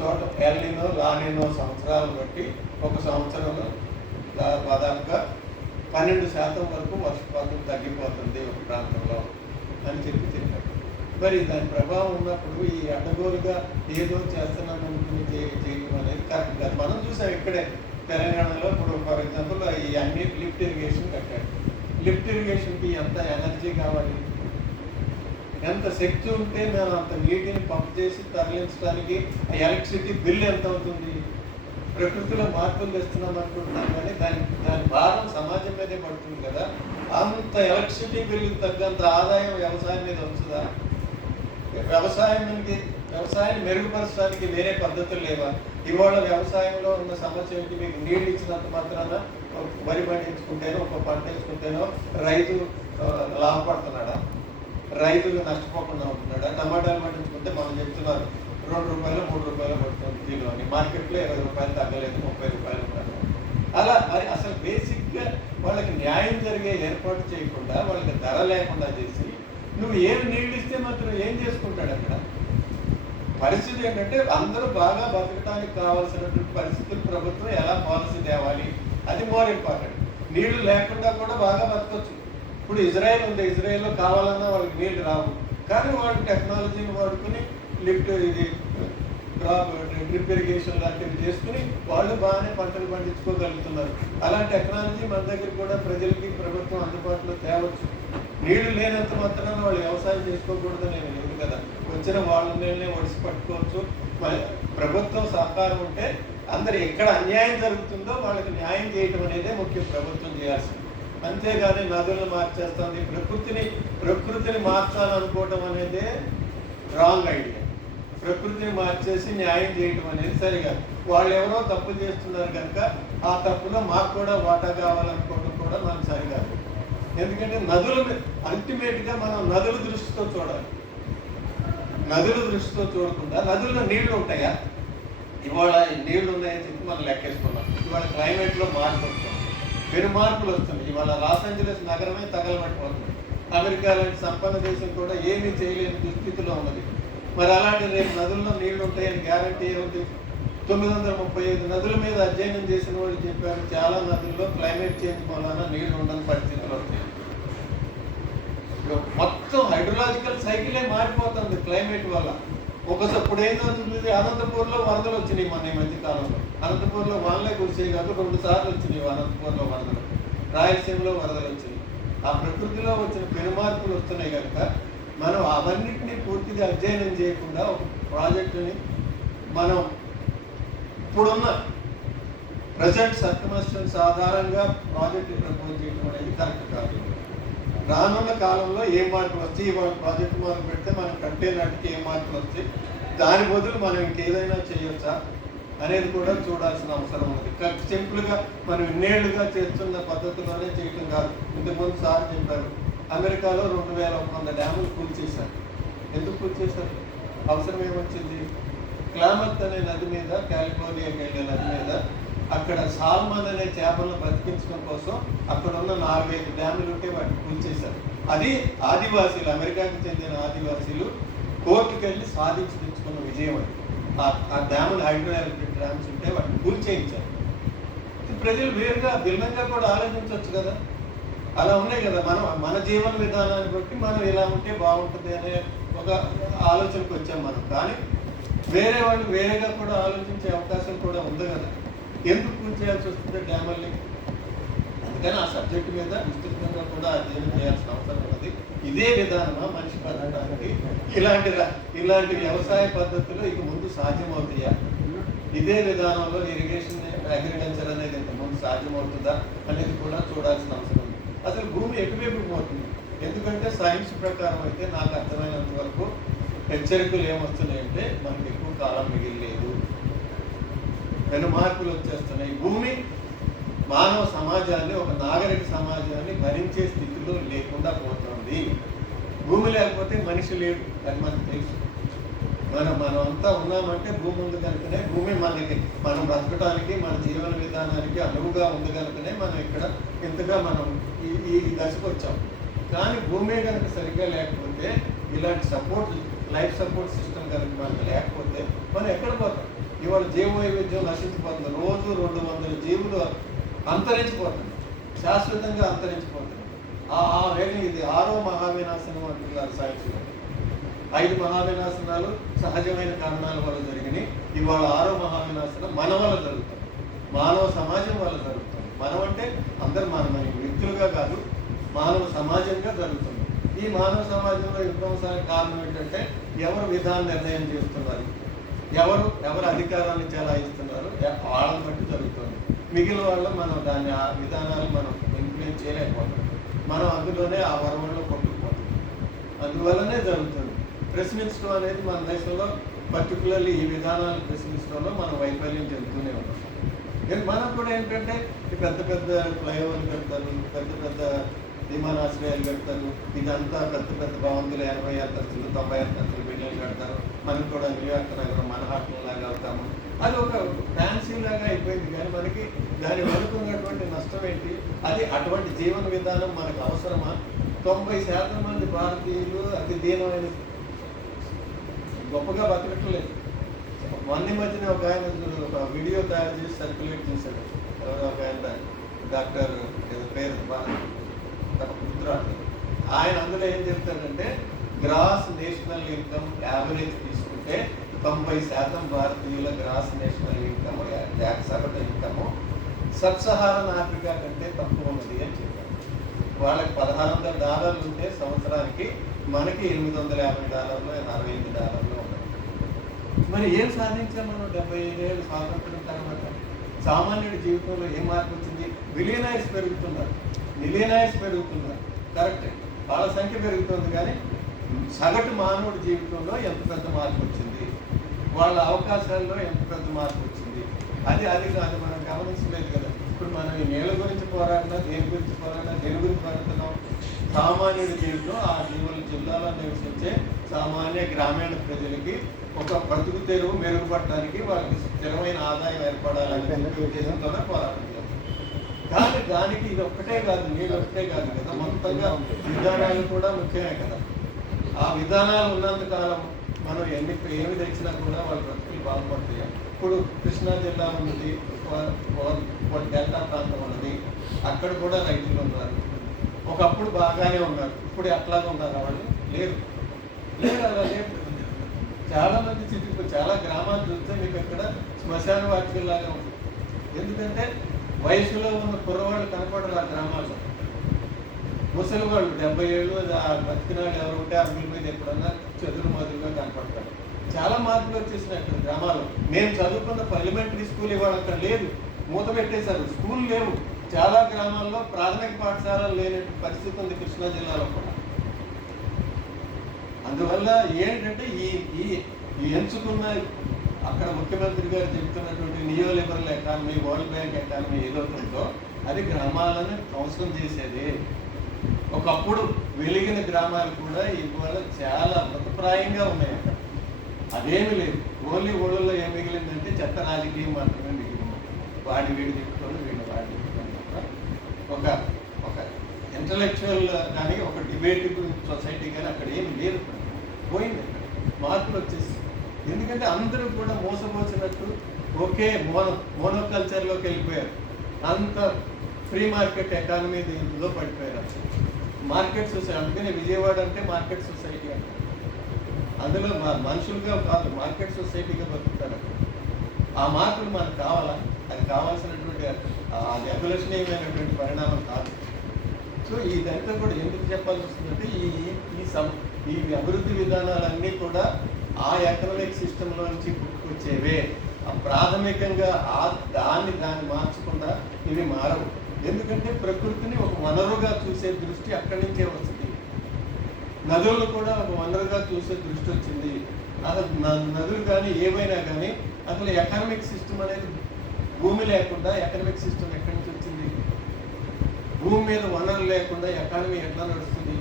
చోట El Niño La Nina సంవత్సరాలను బట్టి ఒక సంవత్సరంలో దాదాపుగా 12% వరకు వర్షపాతం తగ్గిపోతుంది ఒక ప్రాంతంలో అని చెప్పారు. మరి దాని ప్రభావం ఉన్నప్పుడు ఈ అడ్డగోలుగా ఏదో చేస్తున్నాను అనుకుని చేయడం అనేది కరెక్ట్ కాదు. మనం చూసాం ఇక్కడే తెలంగాణలో ఇప్పుడు ఫర్ ఎగ్జాంపుల్ ఈ అన్ని లిఫ్ట్ ఇరిగేషన్ కట్టాడు. లిఫ్ట్ ఇరిగేషన్కి ఎంత ఎనర్జీ కావాలి, ఎంత శక్తి ఉంటే మేము అంత నీటిని పంప్ చేసి తరలించడానికి ఎలక్ట్రిసిటీ బిల్ ఎంత అవుతుంది? ప్రకృతిలో మార్పులు తెస్తున్నాం అనుకుంటున్నాం కానీ దాని భారం సమాజం మీదే పడుతుంది కదా. అంత ఎలక్ట్రిసిటీ బిల్లు తగ్గంత ఆదాయం వ్యవసాయం మీద వస్తుందా? వ్యవసాయాన్ని మెరుగుపరచడానికి వేరే పద్ధతులు లేవా? ఇవాళ వ్యవసాయంలో ఉన్న సమస్య ఏంటి? మీకు నీళ్ళు ఇచ్చినంత మాత్రాన వరి పండించుకుంటేనో ఒక పంట వేసుకుంటేనో రైతు లాభపడుతున్నాడా? రైతులు నష్టపోకుండా ఉంటున్నాడా? టమాటాలు పండించుకుంటే మనం చెప్తున్నారు 2 రూపాయలు 3 రూపాయలు పడుతుంది కిలో అని, మార్కెట్లో 20 రూపాయలు తగ్గలేదు, 30 రూపాయలు ఉంటారు. అలా మరి అసలు బేసిక్గా వాళ్ళకి న్యాయం జరిగే ఏర్పాటు చేయకుండా వాళ్ళకి ధర లేకుండా చేసి నువ్వు ఏమి నీళ్ళు ఇస్తే మాత్రం ఏం చేసుకుంటాడు అక్కడ? పరిస్థితి ఏంటంటే అందరూ బాగా బతకడానికి కావాల్సినటువంటి పరిస్థితులు ప్రభుత్వం ఎలా పాలసీ తేవాలి, అది మోర్ ఇంపార్టెంట్. నీళ్లు లేకుండా కూడా బాగా బతకొచ్చు. ఇప్పుడు ఇజ్రాయెల్ ఉంది, ఇజ్రాయెల్లో కావాలన్నా వాళ్ళకి నీళ్లు రావు, కానీ వాళ్ళు టెక్నాలజీని వాడుకుని లిఫ్ట్ డ్రిప్ ఇరిగేషన్ లాంటివి చేసుకుని వాళ్ళు బాగానే పంటలు పండించుకోగలుగుతున్నారు. అలాంటి టెక్నాలజీ మన దగ్గర కూడా ప్రజలకి ప్రభుత్వం అందుబాటులో తేవచ్చు. నీళ్లు లేనంత మాత్రాన వాళ్ళు వ్యవసాయం చేసుకోకూడదని నేను లేదు కదా. వచ్చిన వాళ్ళ నీళ్ళనే ఒడిసి పట్టుకోవచ్చు. ప్రభుత్వం సహకారం ఉంటే అందరు ఎక్కడ అన్యాయం జరుగుతుందో వాళ్ళకి న్యాయం చేయటం అనేదే ముఖ్యం ప్రభుత్వం చేయాల్సింది. అంతేగాని నదులను మార్చేస్తుంది, ప్రకృతిని మార్చాలనుకోవటం అనేదే రాంగ్ ఐడియా. ప్రకృతిని మార్చేసి న్యాయం చేయటం అనేది సరికాదు. వాళ్ళు ఎవరో తప్పు చేస్తున్నారు కనుక ఆ తప్పులో మాకు కూడా వాటా కావాలనుకోవడం కూడా మనం సరికాదు. ఎందుకంటే నదులు అల్టిమేట్గా మనం నదుల దృష్టితో చూడాలి. నదుల దృష్టితో చూడకుండా నదుల్లో నీళ్లు ఉంటాయా? ఇవాళ నీళ్లు ఉన్నాయని చెప్పి మనం లెక్కేసుకున్నాం. ఇవాళ క్లైమేట్లో మార్పు వస్తుంది, పెను మార్పులు వస్తున్నాయి. ఇవాళ లాస్ ఏంజలస్ నగరమే తగలబడిపోతుంది. అమెరికా లాంటి సంపన్న దేశం కూడా ఏమీ చేయలేని దుస్థితిలో ఉన్నది. మరి అలాంటి రేపు నదుల్లో నీళ్లు ఉంటాయని గ్యారంటీ ఏముంది? 935 నదుల మీద అధ్యయనం చేసిన వాళ్ళు చెప్పారు చాలా నదుల్లో క్లైమేట్ చేంజ్ వలన నీళ్లు ఉండని పరిస్థితులు వస్తాయి. మొత్తం హైడ్రలాజికల్ సైకిలే మారిపోతుంది క్లైమేట్ వల్ల. ఇప్పుడు ఏమవుతుంది, అనంతపూర్లో వరదలు వచ్చినాయి మొన్న ఈ మధ్య కాలంలో. అనంతపూర్లో వానలే కురిసేవి కాదు, 2 సార్లు వచ్చినాయి అనంతపూర్లో వరదలు. రాయలసీమలో వరదలు వచ్చినాయి. ఆ ప్రకృతిలో వచ్చిన పెనుమార్పులు వస్తున్నాయి కనుక మనం అవన్నిటినీ పూర్తిగా అధ్యయనం చేయకుండా ఒక ప్రాజెక్టుని మనం ఇప్పుడున్న ప్రజెంట్ సర్కమ్స్టెన్స్ ఆధారంగా ప్రాజెక్టు ప్రపోజ్ చేయడం అనేది కరెక్ట్ కాదు. రానున్న కాలంలో ఏ మార్పులు వస్తాయి, ఇవాళ ప్రాజెక్టు మొదలు పెడితే మనం కట్టే నాటికి ఏ మార్పులు వస్తాయి, దాని బదులు మనం ఇంకేదైనా చేయొచ్చా అనేది కూడా చూడాల్సిన అవసరం ఉంది. సింపుల్గా మనం ఇన్నేళ్లుగా చేస్తున్న పద్ధతిలోనే చేయటం కాదు. ఇంతకుముందు సార్ చెప్పారు అమెరికాలో 2100 డ్యాములు కూల్చేశారు. ఎందుకు కూల్చేశారు? అవసరం ఏమొచ్చింది? క్లామత్ అనే నది మీద, కాలిఫోర్నియాకి వెళ్ళే నది మీద అక్కడ సాల్మన్ అనే చేపలను బతికించడం కోసం అక్కడ ఉన్న 4-5 డ్యాములు ఉంటే వాటిని కూల్చేశారు. అది ఆదివాసీలు, అమెరికాకి చెందిన ఆదివాసీలు కోర్టుకు వెళ్ళి సాధించి తెచ్చుకున్న విజయం. అది ఆ డ్యాములు హైడ్రో ఎలక్ట్రిక్ డ్యామ్స్ ఉంటే వాటిని కూల్చేయించారు. ప్రజలు వేరుగా భిన్నంగా కూడా ఆలోచించవచ్చు కదా. అలా ఉన్నాయి కదా. మన జీవన విధానాన్ని బట్టి మనం ఇలా ఉంటే బాగుంటుంది అనే ఒక ఆలోచనకు వచ్చాం మనం. కానీ వేరే వాళ్ళు వేరేగా కూడా ఆలోచించే అవకాశం కూడా ఉంది కదా. ఎందుకు కూల్చేయాల్సి వస్తుంది డ్యాముల్ని? అందుకని ఆ సబ్జెక్టు మీద విస్తృతంగా కూడా అధ్యయనం చేయాల్సిన అవసరం ఉన్నది. ఇదే విధానమా మనిషి బతకడానికి? ఇలాంటి వ్యవసాయ పద్ధతులు ఇక ముందు సాధ్యమవుతాయా? ఇదే విధానంలో ఇరిగేషన్ అగ్రికల్చర్ అనేది ఇంత ముందు సాధ్యమవుతుందా అనేది కూడా చూడాల్సిన అవసరం ఉంది. అసలు భూమి ఎటువైపు పోతుంది? ఎందుకంటే సైన్స్ ప్రకారం అయితే నాకు అర్థమైనంత వరకు హెచ్చరికలు ఏమొస్తున్నాయంటే మనకి ఎక్కువ కాలం మిగిలిలేదు, పెను మార్పులు వచ్చేస్తున్నాయి. భూమి మానవ సమాజాన్ని, ఒక నాగరిక సమాజాన్ని భరించే స్థితిలో లేకుండా పోతుంది. భూమి లేకపోతే మనిషి లేడు, అది మనకు తెలుసు. మనం అంతా ఉన్నామంటే భూమి ఉంది కనుకనే, భూమి మనం బ్రతకడానికి, మన జీవన విధానానికి అనువుగా ఉంది కనుకనే మనం ఇక్కడ ఇంతగా మనం ఈ దశకు వచ్చాం. కానీ భూమి కనుక సరిగ్గా లేకపోతే ఇలాంటి లైఫ్ సపోర్ట్ సిస్టమ్ కనుక మనకు లేకపోతే మనం ఎక్కడ పోతాం? ఇవాళ జీవ వైవిధ్యం నశించిపోతుంది. రోజు 200 జీవులు అంతరించిపోతుంది, శాశ్వతంగా అంతరించిపోతుంది. ఆ వేగం ఇది 6వ మహావినాశనం అంటున్నారు సైన్స్లో. 5 మహావినాశనాలు సహజమైన కారణాల వల్ల జరిగినాయి. ఇవాళ 6వ మహావినాశనం మన వల్ల జరుగుతుంది, మానవ సమాజం వల్ల జరుగుతుంది. మనం అంటే అందరు మన వ్యక్తులుగా కాదు, మానవ సమాజంగా జరుగుతుంది. ఈ మానవ సమాజంలో విధ్వంసానికి కారణం ఏంటంటే ఎవరు విధాన నిర్ణయం చేస్తున్నారు, ఎవరు అధికారాన్ని చెలాయిస్తున్నారు, వాళ్ళని బట్టి జరుగుతుంది. మిగిలిన వాళ్ళు మనం దాన్ని ఆ విధానాలు మనం ఇన్ఫ్లుయెన్స్ చేయలేకపోతాం. మనం అందులోనే ఆ వరవల్లో కొట్టుకుపోతాం. అందువల్లనే జరుగుతుంది. ప్రశ్నించడం అనేది మన దేశంలో పర్టికులర్లీ ఈ విధానాలు ప్రశ్నించడంలో మనం వైఫల్యం చెందుతూనే ఉంటాం. మనం కూడా ఏంటంటే పెద్ద పెద్ద ఫ్లైఓవర్లు కడతారు, పెద్ద పెద్ద విమానాశ్రయాలు కడతారు, ఇదంతా పెద్ద పెద్ద భవంతులు 80 అంతస్తులు 90 అంతస్తులు బిల్డింగ్లు కడతారు. మనం కూడా న్యూయార్క్ నగరం మనహాటన్ లాగా అవుతాము. అది ఒక ఫ్యాన్సీ లాగా అయిపోయింది. కానీ మనకి దాని వెనుకున్నటువంటి నష్టం ఏంటి? అది అటువంటి జీవన విధానం మనకు అవసరమా? 90% మంది భారతీయులు అతి దీనమైన గొప్పగా బతకట్లేదు. మొన్న మధ్యన ఒక ఆయన ఒక వీడియో తయారు చేసి సర్క్యులేట్ చేశాడు. ఒక ఆయన డాక్టర్ పేరు గుర్తురాడు. ఆయన అందులో ఏం చెప్తాడంటే గ్రాస్ నేషనల్ ఇన్కమ్ యావరేజ్ తీసుకుంటే 90% భారతీయుల గ్రాస్ నేషనల్ ఇన్కమ్ సగటు ఇన్కమ్ సబ్ సహారన్ ఆఫ్రికా కంటే తక్కువ ఉన్నది అని చెప్పారు. వాళ్ళకి $1,600 ఉంటే సంవత్సరానికి, మనకి $850 $45 ఉన్నాయి. మరి ఏం సాధించాం మనం 75 ఏళ్ళు స్వాతంత్రం తర్వాత? సామాన్యుడి జీవితంలో ఏం మార్పు వచ్చింది? మిలియనైర్స్ పెరుగుతున్నారు, మిలియనైర్స్ పెరుగుతున్నారు, కరెక్టే, వాళ్ళ సంఖ్య పెరుగుతుంది. కానీ సగటు మానవుడి జీవితంలో ఎంత పెద్ద మార్పు వచ్చింది, వాళ్ళ అవకాశాల్లో ఎంత పెద్ద మార్పు వచ్చింది, అది మనం గమనించలేదు కదా. ఇప్పుడు మనం ఈ నేల గురించి పోరాడినా, దేని గురించి పోరాడినా, దేని గురించి పోరాడుతున్నాం? సామాన్యుడి జీవితం, ఆ జీవుల జిల్లాలో నివసించే సామాన్య గ్రామీణ ప్రజలకి ఒక బ్రతుకు తెరువు మెరుగుపడడానికి, వాళ్ళకి స్థిరమైన ఆదాయం ఏర్పడాలని ఉద్దేశంతోనే పోరాటం చేస్తాం. కానీ దానికి ఇది ఒక్కటే కాదు, నీళ్ళు ఒక్కటే కాదు కదా, మొత్తంగా విధానాలు కూడా ముఖ్యమే కదా. ఆ విధానాలు ఉన్నంత కాలం మనం ఏమి తెచ్చినా కూడా వాళ్ళ బ్రతుకులు బాగుపడతాయి. ఇప్పుడు కృష్ణా జిల్లా ఉన్నది, డెల్టా ప్రాంతం ఉన్నది, అక్కడ కూడా రైతులు ఉన్నారు. ఒకప్పుడు బాగానే ఉన్నారు, ఇప్పుడు ఎట్లాగా ఉన్నారు వాళ్ళు? లేరు, అలా లేదు. చాలా మంది చిటికి చాలా గ్రామాలు చూస్తే మీకు అక్కడ శ్మశాన వాటికల్లాగా ఉంది. ఎందుకంటే వయసులో ఉన్న కుర్రవాళ్ళు కనపడరు ఆ గ్రామాల్లో. ముసలి వాళ్ళు 70 ఏళ్ళు బతికినాడు ఎవరు ఉంటే అరుగుల మీద ఎప్పుడన్నా చెదురు మదురుగా కనపడతారు. చాలా మార్పులు వచ్చేసినాయి అక్కడ గ్రామాల్లో. మేము చదువుకున్న ఎలిమెంటరీ స్కూల్ ఇవాళ అక్కడ లేదు, మూత పెట్టేశారు, స్కూల్ లేవు. చాలా గ్రామాల్లో ప్రాథమిక పాఠశాలలు లేని పరిస్థితి ఉంది కృష్ణా జిల్లాలో కూడా. అందువల్ల ఏంటంటే ఈ ఎంచుకున్న అక్కడ ముఖ్యమంత్రి గారు చెబుతున్నటువంటి neo liberal economy, world bank economy ఏదవుతుందో అది గ్రామాలను ధ్వంసం చేసేది. ఒకప్పుడు వెలిగిన గ్రామాలు కూడా ఇవాళ చాలా మృతప్రాయంగా ఉన్నాయి అక్కడ. అదేమీ లేదు. ఓన్లీ ఊళ్ళలో ఏం మిగిలిందంటే చెత్త రాజకీయం మాత్రమే మిగిలింది. వాడి వీడి తిప్పుకొని వీడి వాడి తిప్పుకొని తప్ప ఒక ఇంటలెక్చువల్ కానీ ఒక డిబేటబుల్ సొసైటీ కానీ అక్కడ ఏమి లేదు. పోయింది, మార్పులు వచ్చేసి. ఎందుకంటే అందరూ కూడా మోసపోసినట్టు ఒకే మోనోకల్చర్లోకి వెళ్ళిపోయారు. అంత ఫ్రీ మార్కెట్ ఎకానమీ దీంట్లో పడిపోయారు. మార్కెట్ సొసైటీ, అందుకనే విజయవాడ అంటే మార్కెట్ సొసైటీ అంటే. అందులో మనుషులుగా కాదు, మార్కెట్ సొసైటీగా బతుకుతారు. ఆ మార్పులు మనకు కావాలా? అది కావాల్సినటువంటి అది అభిలషణీయమైనటువంటి పరిణామం కాదు. సో ఇదంతా కూడా ఎందుకు చెప్పాల్సి వస్తుందంటే ఈ అభివృద్ధి విధానాలన్నీ కూడా ఆ ఎకనామిక్ సిస్టంలో నుంచి పుట్టుకొచ్చేవే. ప్రాథమికంగా దాన్ని మార్చకుండా ఇవి మారవు. ఎందుకంటే ప్రకృతిని ఒక వనరుగా చూసే దృష్టి అక్కడి నుంచే వస్తుంది. నదులు కూడా ఒక వనరుగా చూసే దృష్టి వచ్చింది. అసలు నదులు కానీ ఏవైనా కానీ అసలు ఎకనామిక్ సిస్టమ్ అనేది భూమి లేకుండా ఎకనామిక్ సిస్టమ్ ఎక్కడి నుంచి వచ్చింది? భూమి మీద వనరులు లేకుండా ఎకానమీ ఎట్లా నడుస్తుంది?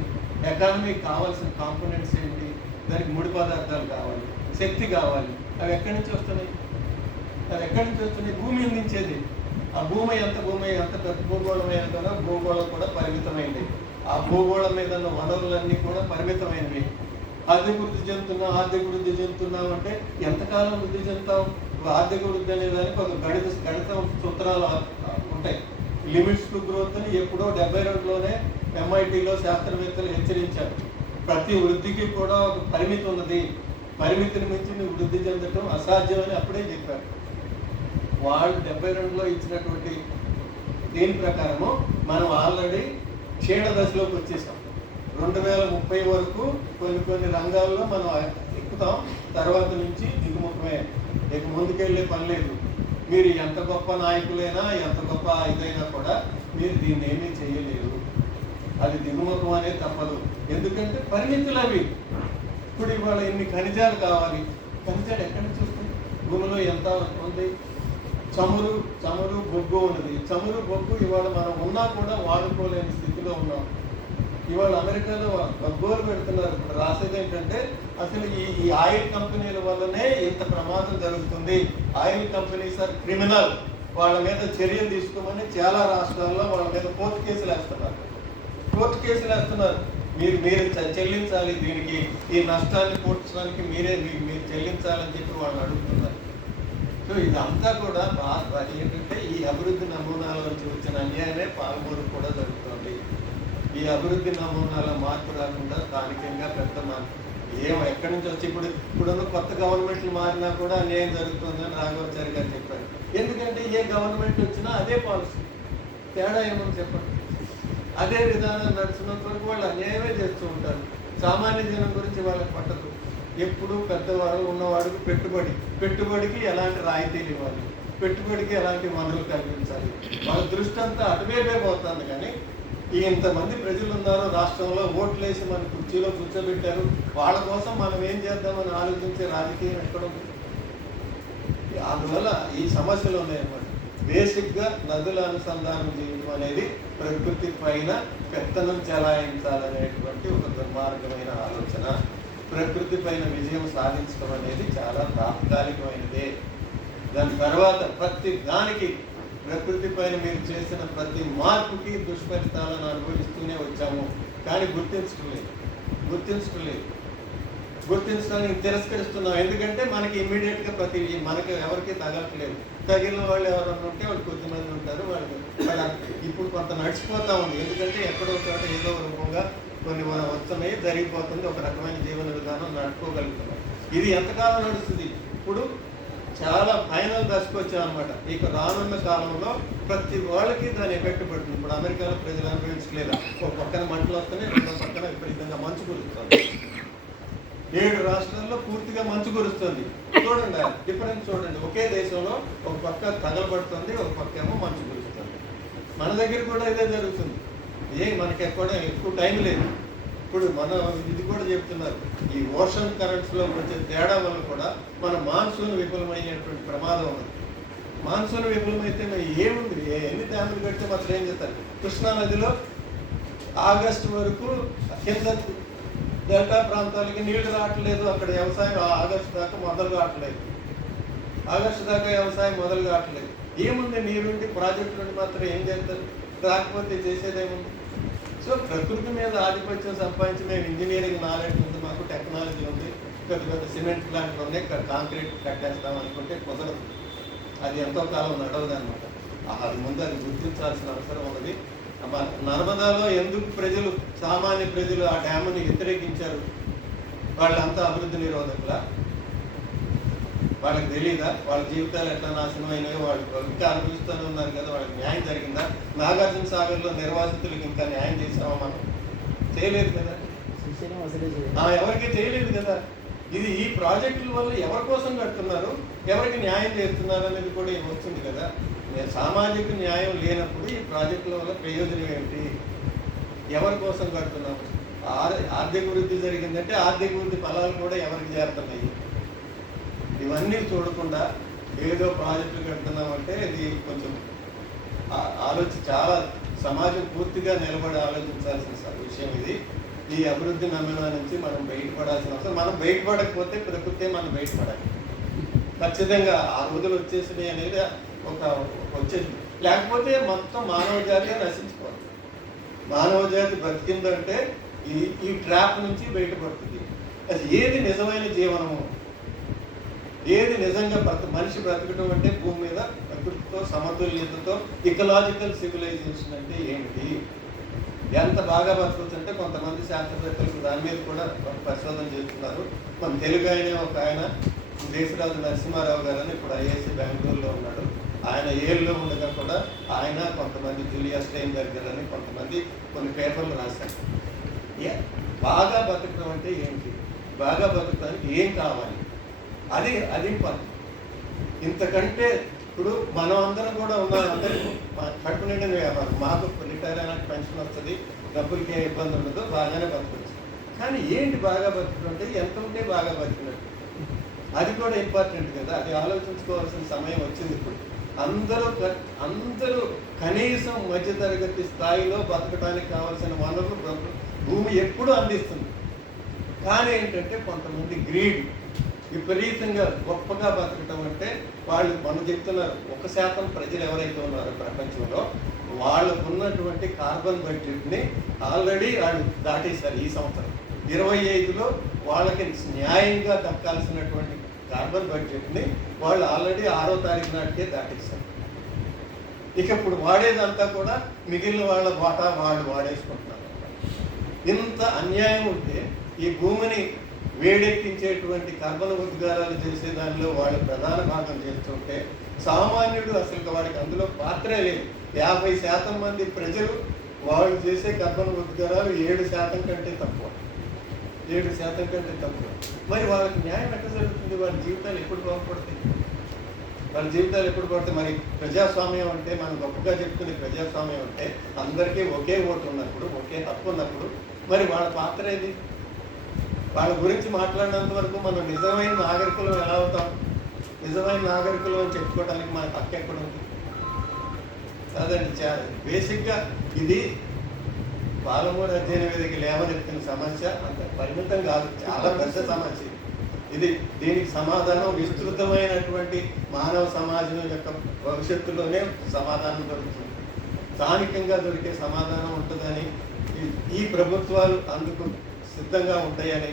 ఎకానమీకి కావాల్సిన కాంపోనెంట్స్ ఏంటి? దానికి ముడి పదార్థాలు కావాలి, శక్తి కావాలి. అవి ఎక్కడి నుంచి వస్తున్నాయి? భూమి నుంచేది. ఆ భూమి ఎంత పెద్ద భూగోళమైనదో భూగోళం కూడా పరిమితమైంది. ఆ భూగోళం మీద ఉన్న వనరులన్నీ కూడా పరిమితమైనవి. ఆర్థిక వృద్ధి చెందుతున్నాం అంటే ఎంతకాలం వృద్ధి చెందుతాం? ఆర్థిక వృద్ధి అనే దానికి ఒక గణిత సూత్రాలు ఉంటాయి. లిమిట్స్ టు గ్రోత్ అని ఎప్పుడో 72లోనే MITలో శాస్త్రవేత్తలు హెచ్చరించారు. ప్రతి వృద్ధికి కూడా ఒక పరిమితి ఉన్నది, పరిమితిని మించి నువ్వు వృద్ధి చెందటం అసాధ్యమని అప్పుడే చెప్పారు. వాళ్ళు 72లో ఇచ్చినటువంటి దీని ప్రకారము మనం ఆల్రెడీ క్షీణ దశలోకి వచ్చేసాం. 2030 వరకు కొన్ని రంగాల్లో మనం ఎక్కుతాం. తర్వాత నుంచి దిగుముఖమే, ఇక ముందుకెళ్ళే పని లేదు. మీరు ఎంత గొప్ప నాయకులైనా, ఎంత గొప్ప ఇదైనా కూడా మీరు దీన్ని ఏమీ చేయలేరు. అది దిగుముఖం అనేది తప్పదు. ఎందుకంటే పరిమితులు అవి. ఇప్పుడు ఇవాళ ఎన్ని ఖనిజాలు కావాలి, ఖనిజాలు ఎక్కడి నుంచి వస్తుంది? భూమిలో ఎంత ఉంది? చమురు బొగ్గు ఉన్నది. చమురు బొగ్గు ఇవాళ మనం ఉన్నా కూడా వాడుకోలేని స్థితిలో ఉన్నాం. ఇవాళ అమెరికాలో గగ్గోలు పెడుతున్నారు. ఇప్పుడు రాసేది ఏంటంటే అసలు ఈ ఆయిల్ కంపెనీల వల్లనే ఇంత ప్రమాదం జరుగుతుంది, ఆయిల్ కంపెనీస్ ఆర్ క్రిమినల్, వాళ్ళ మీద చర్యలు తీసుకోమని చాలా రాష్ట్రాల్లో వాళ్ళ మీద కోర్టు కేసులు వేస్తున్నారు. మీరు చెల్లించాలి, దీనికి ఈ నష్టాన్ని పూడ్చడానికి మీరు చెల్లించాలని చెప్పి వాళ్ళు అడుగుతున్నారు. సో ఇదంతా కూడా ఏంటంటే ఈ అభివృద్ధి నమూనాల నుంచి వచ్చిన అన్యాయమే పాల్గొనడం కూడా జరుగుతుంది. ఈ అభివృద్ధి నమూనాల మార్పు రాకుండా స్థానికంగా పెద్ద మార్పు ఎక్కడి నుంచి వచ్చి ఇప్పుడున్న కొత్త గవర్నమెంట్లు మారినా కూడా అన్యాయం జరుగుతుందని రాఘవాచారి గారు చెప్పారు. ఎందుకంటే ఏ గవర్నమెంట్ వచ్చినా అదే పాలసీ, తేడా ఏమని చెప్పండి. అదే విధానం నడుచున్నంత వరకు వాళ్ళు అన్యాయమే చేస్తూ ఉంటారు. సామాన్య జనం గురించి వాళ్ళకి పట్టదు. ఎప్పుడు పెద్దవారు ఉన్నవాడికి పెట్టుబడికి ఎలాంటి రాయితీలు ఇవ్వాలి, పెట్టుబడికి ఎలాంటి వనరులు కల్పించాలి, వాళ్ళ దృష్టి అంతా అటువైపే పోతుంది. కానీ ఇంతమంది ప్రజలు ఉన్నారు రాష్ట్రంలో, ఓట్లేసి మన కుర్చీలో కూర్చోబెట్టారు, వాళ్ళ కోసం మనం ఏం చేద్దామని ఆలోచించే రాజకీయం ఎక్కడ ఉంది? అందువల్ల ఈ సమస్యలు ఉన్నాయన్నమాట. బేసిక్గా నదుల అనుసంధానం చేయడం అనేది ప్రకృతి పైన పెత్తనం చెలాయించాలనేటువంటి ఒక దుర్మార్గమైన ఆలోచన. ప్రకృతి పైన విజయం సాధించడం అనేది చాలా తాత్కాలికమైనదే. దాని తర్వాత ప్రతి దానికి ప్రకృతి పైన మీరు చేసిన ప్రతి మార్పుకి దుష్ఫలితాలను అనుభవిస్తూనే వచ్చాము. కానీ గుర్తించడానికి తిరస్కరిస్తున్నాం. ఎందుకంటే మనకి ఇమ్మీడియట్గా మనకి ఎవరికి తగలట్లేదు. తగిలిన వాళ్ళు ఎవరన్నా ఉంటే వాళ్ళు కొద్దిమంది ఉంటారు. వాళ్ళు ఇప్పుడు కొంత నడిచిపోతూ ఉంది. ఎందుకంటే ఎక్కడో చోట ఏదో రూపంగా కొన్ని వస్తున్నాయి, జరిగిపోతుంది. ఒక రకమైన జీవన విధానం నడుపుకోగలుగుతున్నాం. ఇది ఎంతకాలం నడుస్తుంది? ఇప్పుడు చాలా ఫైనల్ దశకు వచ్చామన్నమాట. ఇక రానున్న కాలంలో ప్రతి వాళ్ళకి దాని ఎఫెక్ట్ పడుతుంది. ఇప్పుడు అమెరికాలో ప్రజలు అనుభవించలేదా? ఒక పక్కన మంటలు వస్తున్నాయి, రెండో పక్కన విపరీతంగా మంచు కురుస్తుంది. 7 రాష్ట్రాల్లో పూర్తిగా మంచు కురుస్తుంది. చూడండి డిఫరెన్స్ చూడండి. ఒకే దేశంలో ఒక పక్క తగలబడుతుంది, ఒక పక్క ఏమో మంచు కురుస్తుంది. మన దగ్గర కూడా ఇదే జరుగుతుంది. మనకి ఎక్కువ టైం లేదు. ఇప్పుడు ఇది కూడా చెప్తున్నారు, ఈ ఓషన్ కరెంట్స్లో వచ్చే తేడా వల్ల కూడా మన మాన్సూన్ విఫలమయ్యేటువంటి ప్రమాదం ఉంది. మాన్సూన్ విఫలమైతే ఏముంది? ఎన్ని డ్యాములు కడితే మాత్రం ఏం చేస్తారు? కృష్ణా నదిలో ఆగస్టు వరకు కింద డెల్టా ప్రాంతాలకి నీళ్లు రావట్లేదు. అక్కడ వ్యవసాయం ఆగస్టు దాకా మొదలు కావట్లేదు. ఏముంది? నీరుండి ప్రాజెక్టు నుండి మాత్రం ఏం చేస్తారు? రాకపోతే చేసేదేముంది? సో ప్రకృతి మీద ఆధిపత్యం సంపాదించి మేము ఇంజనీరింగ్ నాలెడ్జ్ ఉంది, మాకు టెక్నాలజీ ఉంది, పెద్ద సిమెంట్ ప్లాంట్లు ఉన్నాయి, కాంక్రీట్ కట్టేస్తాం అనుకుంటే కుదరదు. అది ఎంతో కాలం నడవదు అనమాట. అది ముందు అది గుర్తించాల్సిన అవసరం ఉన్నది. నర్మదాలో ఎందుకు సామాన్య ప్రజలు ఆ డ్యాముని వ్యతిరేకించారు? వాళ్ళంతా అభివృద్ధి నిరోధకులా? వాళ్ళకి తెలీదా వాళ్ళ జీవితాలు ఎట్లా నాశనం అయినాయో? వాళ్ళు ఇంకా అనుభవిస్తూనే ఉన్నారు కదా. వాళ్ళకి న్యాయం జరిగిందా? నాగార్జున సాగర్లో నిర్వాసితులకు ఇంకా న్యాయం చేసామా? మనం చేయలేదు కదా, ఎవరికి చేయలేదు కదా. ఈ ప్రాజెక్టుల వల్ల ఎవరి కోసం కడుతున్నారు, ఎవరికి న్యాయం చేస్తున్నారు అనేది కూడా వస్తుంది కదా. సామాజిక న్యాయం లేనప్పుడు ఈ ప్రాజెక్టుల వల్ల ప్రయోజనం ఏమిటి? ఎవరి కోసం కడుతున్నాము? ఆర్థిక వృద్ధి జరిగిందంటే ఆర్థిక వృద్ధి ఫలాలు కూడా ఎవరికి చేరుతున్నాయి? ఇవన్నీ చూడకుండా ఏదో ప్రాజెక్టులు కడుతున్నామంటే ఇది కొంచెం చాలా సమాజం పూర్తిగా నిలబడి ఆలోచించాల్సిన విషయం ఇది. ఈ అభివృద్ధి నమూనా నుంచి మనం బయటపడాల్సిన అవసరం. మనం బయటపడకపోతే ప్రకృతి మనం బయటపడాలి ఖచ్చితంగా. ఆ రోజులు వచ్చేసినాయి అనేది వచ్చేసి, లేకపోతే మొత్తం మానవ జాతి నశించుకోవాలి. మానవ జాతి బతికిందంటే ఈ ట్రాప్ నుంచి బయటపడుతుంది. అది ఏది నిజమైన జీవనము, ఏది నిజంగా మనిషి బ్రతకడం అంటే భూమి మీద ప్రకృతితో సమతుల్యతతో ఇకలాజికల్ సివిలైజేషన్ అంటే ఏమిటి, ఎంత బాగా బతకవచ్చు అంటే కొంతమంది శాస్త్రవేత్తలు దాని మీద కూడా పరిశోధన చేస్తున్నారు. మన తెలుగు ఒక ఆయన దేశరాజు నరసింహారావు గారు అని ఇప్పుడు ఐఏఎస్ బెంగళూరులో ఉన్నాడు. ఆయన ఏళ్ళలో ఉండగా కూడా ఆయన కొంతమంది జూలియా స్టైన్బెర్గర్ అని కొంతమంది కొన్ని పేపర్లు రాశారు. బాగా బతకడం అంటే ఏంటి, బాగా బతకడానికి ఏం కావాలి, అది ఇంపార్టెంట్. ఇంతకంటే ఇప్పుడు మనం అందరం కూడా ఉన్నాం, అందరికీ కడుపు నిండిన వ్యాపారం, మాకు రిటైర్ అయినా పెన్షన్ వస్తుంది, డబ్బులకి ఏ ఇబ్బంది ఉండదు, బాగానే బతకచ్చు. కానీ ఏంటి బాగా బతకడం అంటే ఎంత ఉంటే బాగా బతికినట్టు, అది కూడా ఇంపార్టెంట్ కదా. అది ఆలోచించుకోవాల్సిన సమయం వచ్చింది ఇప్పుడు. అందరూ కనీసం మధ్యతరగతి స్థాయిలో బతకడానికి కావాల్సిన వనరులు భూమి ఎప్పుడూ అందిస్తుంది. కానీ ఏంటంటే కొంతమంది గ్రీడ్, విపరీతంగా గొప్పగా బతకటం అంటే వాళ్ళు మనం చెప్తున్నారు 1% ప్రజలు ఎవరైతే ఉన్నారో ప్రపంచంలో వాళ్ళకు ఉన్నటువంటి కార్బన్ బడ్జెట్ని ఆల్రెడీ వాళ్ళు దాటేశారు. ఈ సంవత్సరం 25లో వాళ్ళకి న్యాయంగా దక్కాల్సినటువంటి కార్బన్ బడ్జెట్ని వాళ్ళు ఆల్రెడీ 6వ తారీఖు నాటికే దాటేశారు. ఇక ఇప్పుడు వాడేదంతా కూడా మిగిలిన వాళ్ళ వాటా వాళ్ళు వాడేసుకుంటున్నారు. ఇంత అన్యాయం ఉంటే ఈ భూమిని వేడెక్కించేటువంటి కర్బన ఉద్గారాలు చేసే దానిలో వాళ్ళు ప్రధాన భాగం చేస్తుంటే సామాన్యుడు అసలు వాడికి అందులో పాత్రే లేదు. 50% మంది ప్రజలు వాళ్ళు చేసే కర్బన ఉద్గారాలు 7% కంటే తక్కువ. మరి వాళ్ళకి న్యాయం ఎక్కడ జరుగుతుంది? వాళ్ళ జీవితాలు ఎప్పుడు బాగుపడతాయి? మరి ప్రజాస్వామ్యం అంటే మనం గొప్పగా చెప్పుకునే ప్రజాస్వామ్యం అంటే అందరికీ ఒకే ఓటు ఉన్నప్పుడు, ఒకే హక్కు ఉన్నప్పుడు మరి వాళ్ళ పాత్ర ఏది? వాళ్ళ గురించి మాట్లాడినంత వరకు మనం నిజమైన నాగరికులు ఎలా అవుతాం? నిజమైన నాగరికులు అని చెప్పుకోవడానికి మనకు హక్కు ఎక్కడ ఉంది? కాదండి. బేసిక్గా ఇది పాలమూరు అధ్యయన వేదిక లేవనెత్తిన సమస్య అంత పరిమితం కాదు, చాలా పెద్ద సమస్య ఇది. దీనికి సమాధానం విస్తృతమైనటువంటి మానవ సమాజం యొక్క భవిష్యత్తులోనే సమాధానం దొరుకుతుంది. స్థానికంగా దొరికే సమాధానం ఉంటుందని, ఈ ప్రభుత్వాలు అందుకు సిద్ధంగా ఉంటాయని,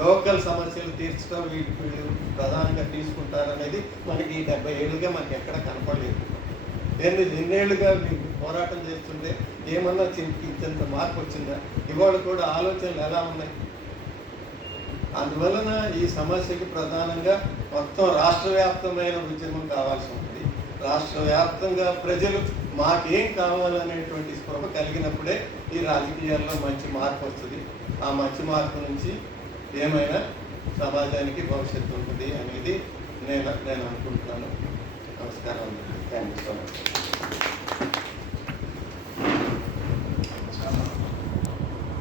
లోకల్ సమస్యలు తీర్చడం వీళ్ళు ప్రధానంగా తీసుకుంటారనేది మనకి 70 ఏళ్ళుగా మనకి ఎక్కడ కనపడలేదు. ఎన్నేళ్లుగా మీకు పోరాటం చేస్తుంటే ఏమన్నా ఇంత మార్పు వచ్చిందా? ఇవాళ కూడా ఆలోచనలు ఎలా ఉన్నాయి? అందువలన ఈ సమస్యకి ప్రధానంగా మొత్తం రాష్ట్ర వ్యాప్తమైన ఉద్యమం కావాల్సి ఉంటుంది. రాష్ట్ర వ్యాప్తంగా ప్రజలు మాకేం కావాలనేటువంటి స్పృహ కలిగినప్పుడే ఈ రాజకీయాల్లో మంచి మార్పు వస్తుంది. ఆ మంచి మార్పు నుంచి ఏమైనా సమాజానికి భవిష్యత్తు ఉంటుంది అనేది నేను అనుకుంటున్నాను. నమస్కారం. Thank you so much.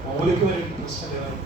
మౌలికమైన ప్రశ్నలు ఏమైనా